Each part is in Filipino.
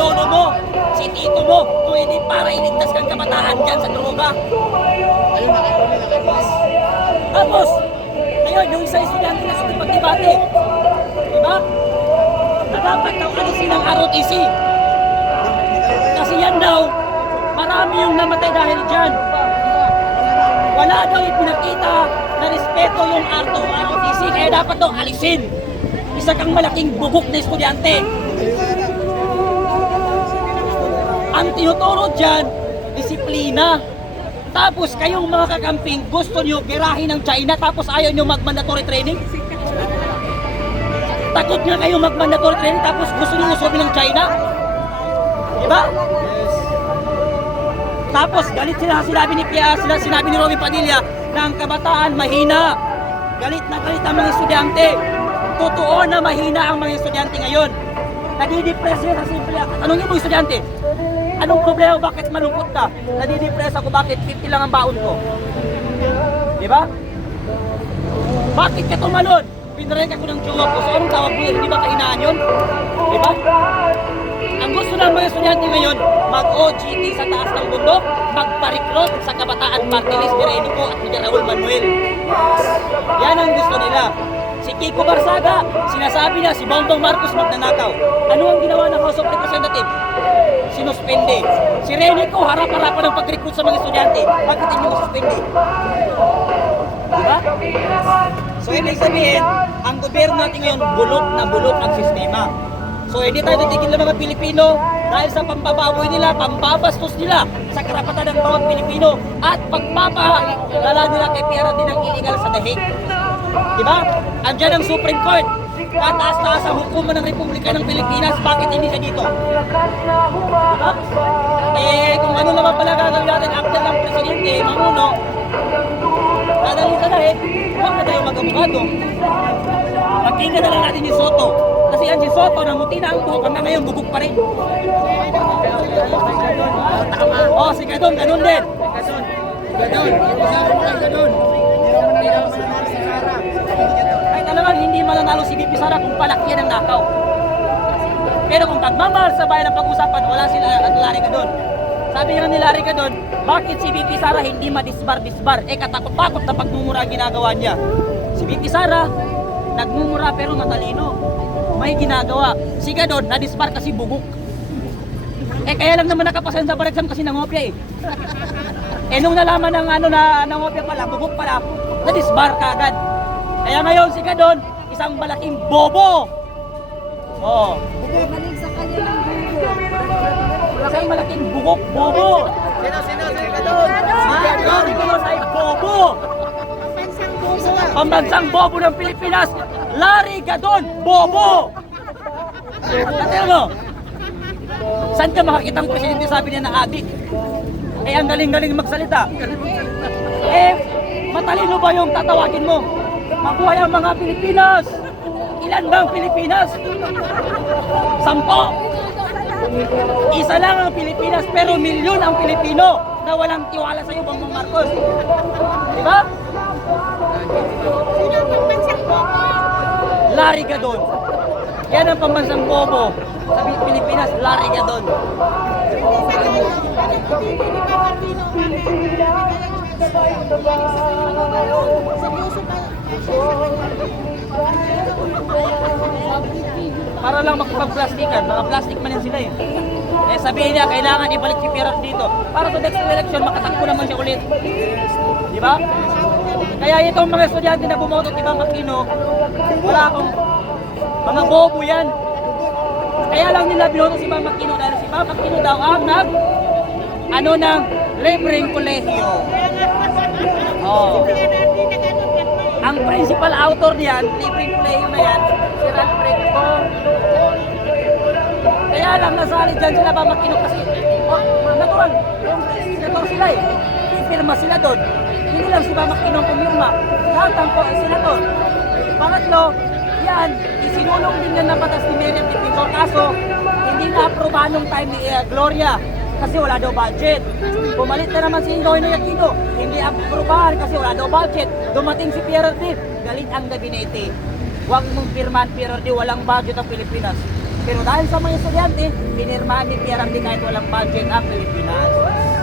lolo mo, si tito mo, kung hindi para iligtas kang kabataan dyan sa droga. Ayun, nakainis. Tapos, ngayon, yung isa estudyante na pagdibate. Diba? Na dapat daw alisin ang ROTC. Kasi yan daw, marami yung namatay dahil dyan. Wala daw ipinakita na respeto yung ROTC, kaya dapat daw alisin. Isa kang malaking bugok na estudyante. Ang tinuturo dyan, disiplina. Tapos kayong mga kakamping, gusto nyo girahin ng China tapos ayaw nyo mag-mandatory training? Takot nga kayo mag-mandatory training tapos gusto nyo usubin ng China? Diba? Tapos galit sila, sinabi ni Robin Padilla na ang kabataan mahina. Galit na galit ang mga estudyante. Totoo na mahina ang mga estudyante ngayon. Nadidepress yun sa simple. Tanungin mo estudyante, anong problema? Bakit malungkot ka? Nadidepress ako, bakit 50 lang ang baon ko? Diba? Bakit ka tumalon? Pinarek ako ng jowa ko. So anong tawag mo yun? Hindi ba kahinaan yun? Diba? Ang gusto ng mga estudyante ngayon, mag-OGT sa taas ng bundok, magpa-recruit sa Kabataan Party List ni Renico at ni Raul Manuel. Yan ang gusto nila. Si Kiko Barsaga, sinasabi na si Bongbong Marcos magnanakaw. Ano ang ginawa ng House of Representatives? Sinuspende. Si Renico, harap-harapan ng pag-recruit sa mga estudyante. Bakit hindi mo suspende? Diba? So ibig sabihin, ang gobyerno natin ngayon, bulok na bulok ang sistema. So hindi tayo titigil ng mga Pilipino dahil sa pambababoy nila, pambabastos nila sa karapatan ng bawat Pilipino at pagpapalala nila kay PRD ng illegal sa dahig. Diba? Andiyan ang Supreme Court. Kataas-taas ang hukuman ng Republika ng Pilipinas. Bakit hindi siya dito? Diba? Eh, kung ano naman pala gagawin natin after ng presidente, mamuno, dadali sa dahig, huwag na tayo mag-abogado. Magkinggan na lang natin yung Soto. Kasi yan si Soto, namuti na ang buhok, hanggang ngayon bugok pa rin. Oh, si Gadon, ganun din. Gadon. Ay talagang hindi mananalo si BP Sara kung palakyan ang nakaw. Pero kung pagmamahal sa bayan ang pag-usapan, wala sila at Larry Gadon. Sabi nga ni Larry Gadon, bakit si BP Sara hindi madisbar-disbar? Eh katakot-takot na pagmumura ang ginagawa niya. Si BP Sara, nagmumura pero matalino. May ginagawa. Si Gadon, nadisbar kasi bugok. Eh kaya lang naman nakapasan sa bar exam kasi nangopya eh. Eh nung nalaman ng ano na nangopya pala, bugok pala, nadisbar ka agad. Kaya ngayon si Gadon, isang malaking bobo. Oh. Balik sa kanya ng bubo. Isang malaking bugok, bobo. Sino si Gadon? Si Gadon ay bobo. Pansang bubo. Pambansang bobo ng Pilipinas, Larry Gadon, bobo. Katero mo, saan ka makakita ang presidente sabi niya na adik? Eh ang galing-galing magsalita. Eh, matalino ba yung tatawagin mo? Mabuhay ang mga Pilipinas. Ilan ba ang Pilipinas? 10. Isa lang ang Pilipinas pero milyon ang Pilipino na walang tiwala sa iyo, Bongbong Marcos. Diba? Sino ang pansang bubo? Larry Gadon. Yan ang pambansang bobo sa Pilipinas, Larry Gadon. Para lang makipag-plastikan, mga plastic man yan sila eh. Eh sabihin niya, kailangan ibalik si Pierre dito. Para sa next election, makatakbo naman siya ulit. Di ba? Kaya itong mga estudyante na bumoto kay Bang Aquino, wala akong mga bobo yan. Kaya lang nila binoto si Bang Aquino dahil si Bang Aquino daw ang ng libreng kolehiyo. Oh. Ang principal author niyan, libreng kolehiyo na yan, si Ralph Recto. Kaya lang nasali dyan sila Bang Aquino kasi natural, senator sila eh. Pirma sila doon. Hindi lang si Bang Aquino ang pumirma. Lahat ang senator. Pangatlo, yan, isinulong din yan na batas ni Miriam Defensor. Kaso, hindi na-aprobahan nung time ni Gloria kasi wala daw budget. Pumalit na naman si Noynoy Aquino. Hindi aprobahan kasi wala daw budget. Dumating si PRD. Galit ang gabinete. Huwag mong pirmahan PRD, walang budget ang Pilipinas. Pero dahil sa mga estudyante, pinirmahan ni PRMD kahit walang budget ang Pilipinas.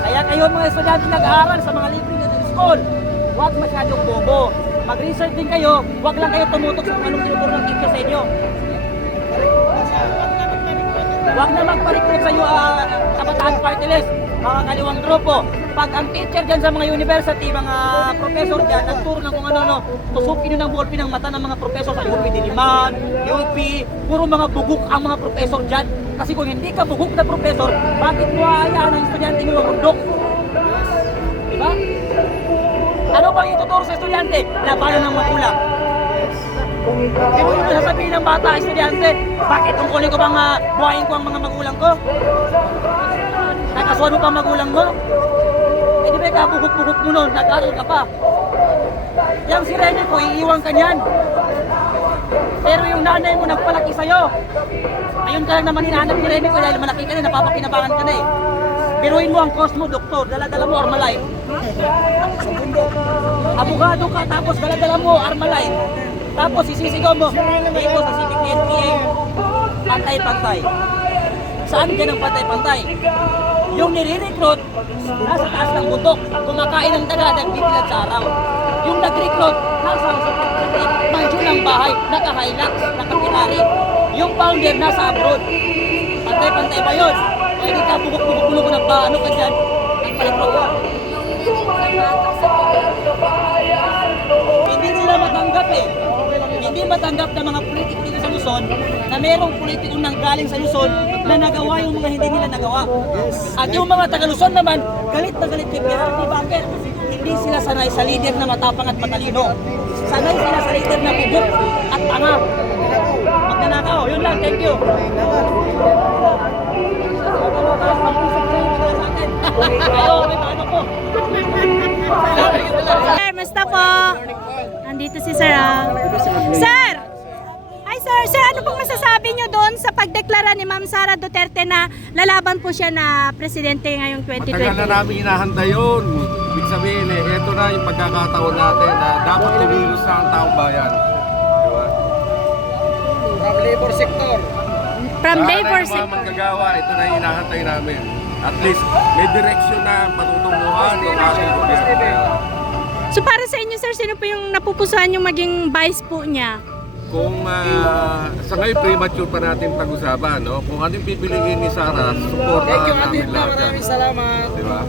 Kaya kayo mga estudyante nag-aaral sa mga libreng school, huwag masyadong bobo. Mag-research din kayo, huwag lang kayo tumutok sa kung anong tinuturo ng teacher sa inyo. Huwag na magpa-recruit sa iyo, kabataan party list, mga kaliwang grupo. Pag ang teacher dyan sa mga university, mga professor dyan, nagturo ng kung ano-ano, tusukin nyo ng ballpen ng mata ng mga professor sa UP Diliman, UP, puro mga bugok ang mga professor dyan. Kasi kung hindi ka bugok na professor, bakit mo aayaan ang estudyante mo mamundok? Diba? Ano bang ituturo sa estudyante? Labanan ng magulang. Hindi mo yung sasabihin ng bata, estudyante, bakit tungkulin ko bang buhayin ko ang mga magulang ko? Nakasuhan mo pa ang magulang mo? Eh di ba kabugok-bugok mo nun, nag-aral ka pa. Yang si Rene ko, iiwan ka niyan. Pero yung nanay mo nagpalaki sa'yo. Ayun ka lang naman hinahanap ni Rene ko dahil malaki ka na, napapakinabangan ka na eh. Biruin mo ang course mo, doktor, dala-dala mo Armalite. Abogado ka, tapos dala-dala mo Armalite. Tapos isisigaw mo, dito sa Civic NPA, pantay-pantay. Saan dyan ang pantay-pantay? Yung nire-recruit, nasa taas ng bundok. Kumakain ng daga, nagbibilad sa araw. Yung nag-recruit, nasa mansion ng bahay, naka-Hilux, naka-Ferrari. Yung founder, nasa abroad. Pantay-pantay ba yun? Kaya di ka bugok-bugok mo ng paano ka dyan, nagpalikro ka. Hindi sila matanggap eh. Hindi matanggap ng mga politiko dito sa Luzon na merong politiko nang galing sa Luzon na nagawa yung mga hindi nila nagawa. At yung mga taga-Luzon naman, galit na galit kay PRD. Bakit? Hindi sila sanay sa leader na matapang at matalino. Sanay sila sa leader na bugok at tanga. Magnanakaw. Yun lang. Thank you. Kayo, may paano po? Sir, musta po? Nandito si Sir. Sir! Hi Sir! Sir, ano pong masasabi nyo doon sa pagdeklara ni Ma'am Sara Duterte na lalaban po siya na presidente ngayong 2020? Matagal na namin hinahanda yun. Ibig sabihin ito na yung pagkakataon natin na dapat tumilos na ang taong bayan. Di ba? From labor sector. From Lahat labor ng mga sector. manggagawa, ito na yung hinahantay namin. At least, may direksyon na patutunguhan ng ating gobyerno. So para sa inyo Sir, sino po yung napupusuan yung maging vice po niya? Kung sa ngayon premature pa natin pag-usapan, no? Kung anong pipiliin ni Sara, supportahan namin lahat yan. Salamat. Di ba?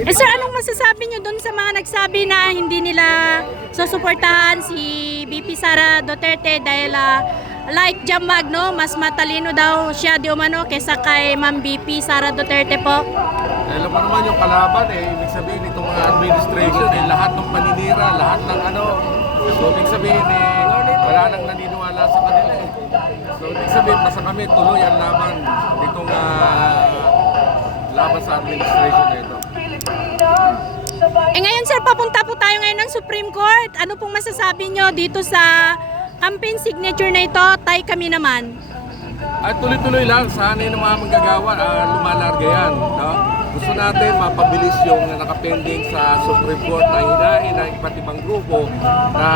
Eh Sir, anong masasabi nyo doon sa mga nagsabi na hindi nila susuportahan si VP Sara Duterte dahil like Jambag, no? Mas matalino daw siya di umano kesa kay Ma'am VP Sara Duterte po. Alam mo naman yung kalaban ibig sabihin itong mga administration lahat ng paninira, lahat ng ano. So ibig sabihin wala nang naniniwala sa kanila So ibig sabihin basta kami tuloy ang laban itong laban sa administration na ito. Eh ngayon Sir, papunta po tayo ngayon ng Supreme Court. Ano pong masasabi nyo dito sa campaign signature na ito? Tay kami naman. At tuloy-tuloy lang, sana yung mga manggagawa, lumalarga yan. No? Gusto natin mapabilis yung nakapending sa Supreme Court na hinahin ng iba't ibang grupo na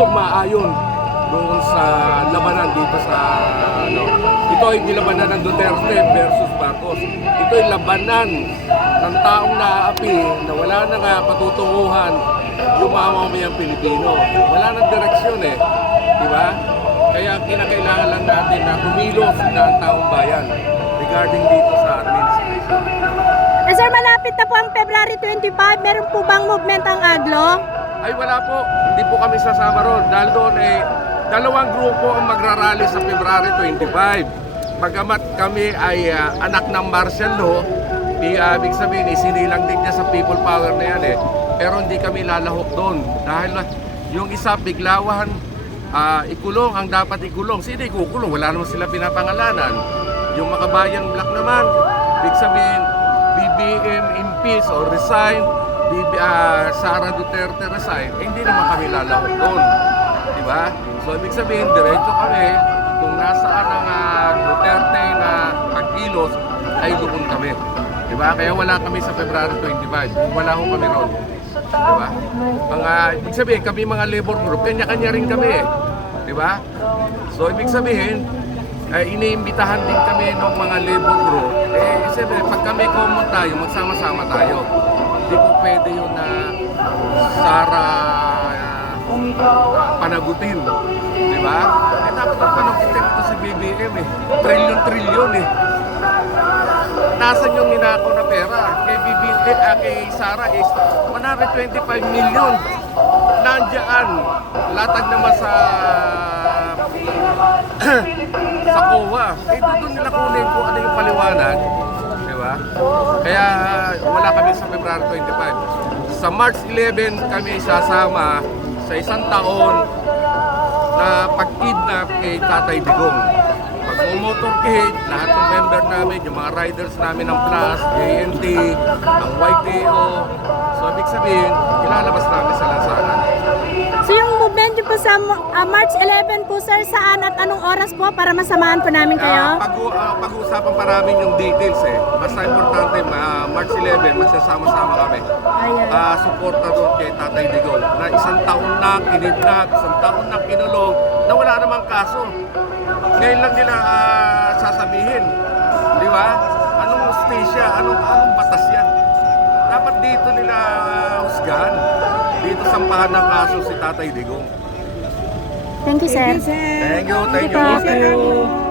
maayon doon sa labanan dito sa ito ay labanan ng Duterte versus Marcos. Ito ay labanan ng taong naaapi na wala na nga patutunguhan yung mga mamamayang Pilipino. Wala nang direksyon di ba? Kaya kinakailangan lang natin na kumilos na ang taong bayan regarding dito sa administration. Eh Sir, malapit na po ang February 25. Meron po bang movement ang Aglo? Ay wala po, hindi po kami sasama ron dahil doon dalawang grupo ang magrarally sa February 25. Bagamat kami ay anak ng martial law, ibig sabihin sinilang din niya sa people power na yan pero hindi kami lalahok doon dahil yung isa biglawan ikulong ang dapat ikulong. Sino ikukulong? Wala naman sila pinapangalanan. Yung Makabayan Black naman, ibig sabihin BBM impeach or resign, Sara Duterte resign, hindi naman kami lalahok doon. Diba? So ibig sabihin, diretso kami kung nasaan ang Duterte na pagkilos ay doon kami. Diba? Kaya wala kami sa February 25. Wala ho kami ron. Diba? Ibig sabihin, kami mga labor group, kanya-kanya rin kami. Diba? So ibig sabihin, iniimbitahan din kami ng mga labor group. Siyempre, pag kami common tayo, magsama-sama tayo. Hindi po pwede yun na Sara panagutin. Di ba? Dapat ang panagutin ito si BBM Trilyon-trilyon Nasaan yung ninakaw na pera? Kay Sara is 125 million. Nandiyan. Latag naman sa sa COA. Doon nila kunin kung ano yung paliwanag. Di ba? Kaya wala kami sa February 25. Sa March 11 kami sasama sa isang taon na pag-kidnap kay Tatay Digong. Mag-motorcade, lahat ng member namin, yung mga riders namin ng Plus, JNT, ang YTO. So, ibig sabihin, ilalabas namin sa lansangan. So yung movement niyo po sa March 11 po sir, saan at anong oras po para masamahan po namin kayo? Pag-uusapan pa namin yung details Basta importante, March 11, magsasama-sama kami. Ayan. Suporta doon kay Tatay Digong na isang taon na kinidnap, isang taon na kinulong, na wala namang kaso. Ngayon lang nila sasabihin, di ba? Anong hustisya, anong batas yan? Dapat dito nila husgahan. Dito sampahan ng kaso si Tatay Digong. Thank you sir. Thank you. Thank you.